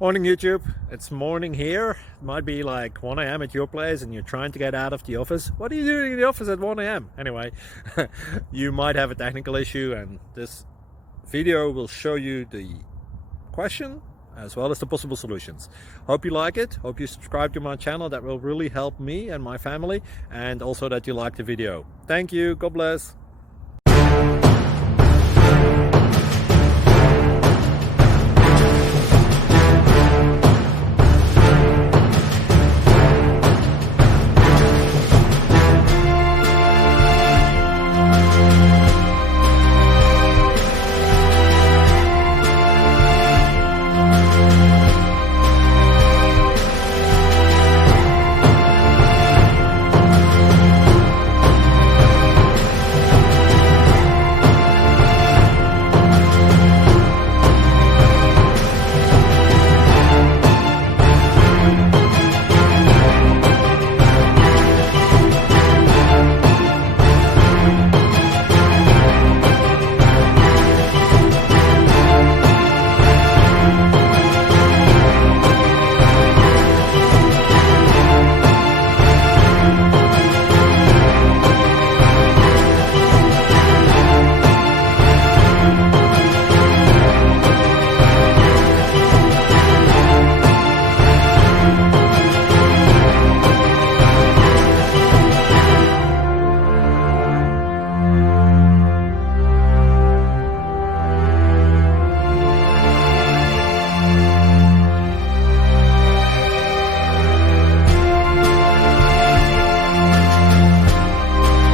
Morning YouTube, it's morning here. It might be like 1 a.m. at your place and you're trying to get out of the office. What are you doing in the office at 1 a.m.? Anyway, you might have a technical issue and this video will show you the question as well as the possible solutions. Hope you like it, hope you subscribe to my channel. That will really help me and my family, and also that you like the video. Thank you, God bless.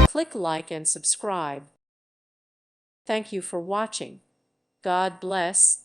Click like and subscribe. Thank you for watching. God bless.